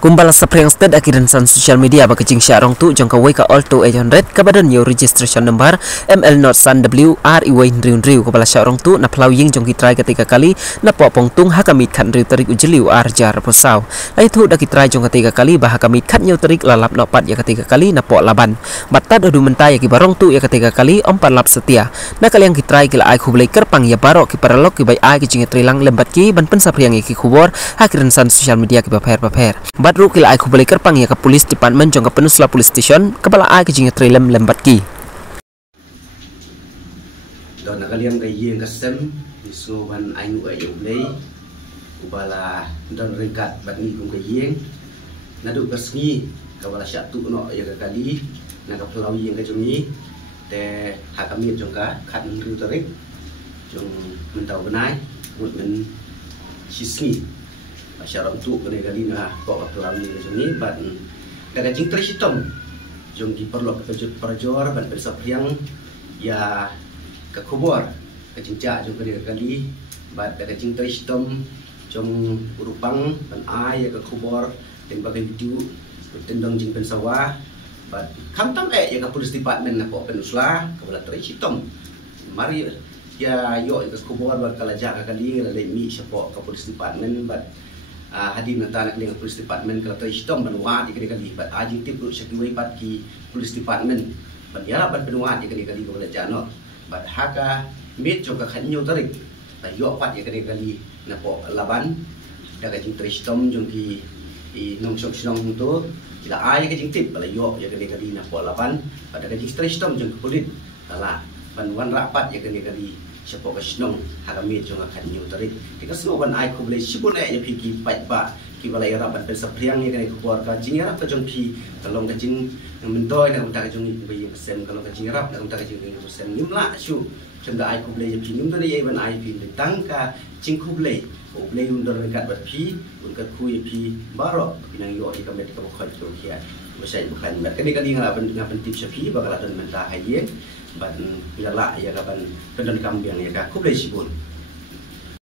Kumbala sa Priangstead akiran san social media bakicing syarong tu jong kawai ka all to 800 kabadan new registration number ML not san WR iway riu kabala syarong tu na plawing jong kitray ketiga kali na popong tung hakamit kan riu tarik ujeliu arjar posaw ay tu da kitray jong ketiga kali bah hakamit kan nyaw tarik lalap nopat ya ketiga kali na po laban batad odu mentay ki barong tu ya ketiga kali om lap setia na kaliang kitray kila ay kublay kerpang ya barok ki paralok ki bay ay ki trilang lembat ki ban pensapriang ki kubor akiran san social media ki paper Badru kila ay kubalik kerpang ya ke polis department jong ke Penusla Police Station kepala ay kejingnya trilem lembat ki. Don nakaliang kayeng kasem isuban ainu ayung lay ubala don ringkat batni kung kayeng nadu kasngi kabala syatu no ya kali nakaplaw yang kajungi te hakamit jong ka khat ru tarik jong mentau benai mut men sisngi masyarakat tu kali na kok pelan ni macam ni ban daga jing trisitom jong di perlu kejut perjor ban bersapriang ya ke kubur ke jingja jong kali ban daga jing trisitom jong urupang ban ai ke kubur dan bagai video tendang jing pensawah ban kamtam ya ke polis department na kok penusla ke bala trisitom mari ya yo ke kubur ban kala jaga kali la mi siapa ke polis department ban hadir nanti dengan polis department kalau terhistom benua di kali bat aji tip sekiwai pat ki polis department bat yara bat benua di kali kepada jano bat haka mit juga kanyo tarik tak yo pat di kali napo laban daga jing terhistom jong ki nong sinong tu tidak ai ke jing tip bala yo ya kali napo laban pada jing terhistom jong polis tala banwan rapat ya kali siapa kesenong haramit jong akan new tarik kita semua ban ai kublai sibun ya piki pai ba ki balai rapat bersapriang ya kan keluar ka jing rap ka jong ki kalong ka jing mentoi na utak jong ni bayi sen kalong ka jing rap na utak jing ni sen nimla syu cenda ai kublai pi nim tadi ai ban ai pi tangka jing kublai undor dekat bat pi ungkat kui pi baro pinang yo di kamet ka bukan jong kia masai bukan mat kali ngapan tip syapi bakal ada mentah hayen ban pilala ya kapan pendan kambing ya ka kublai sibun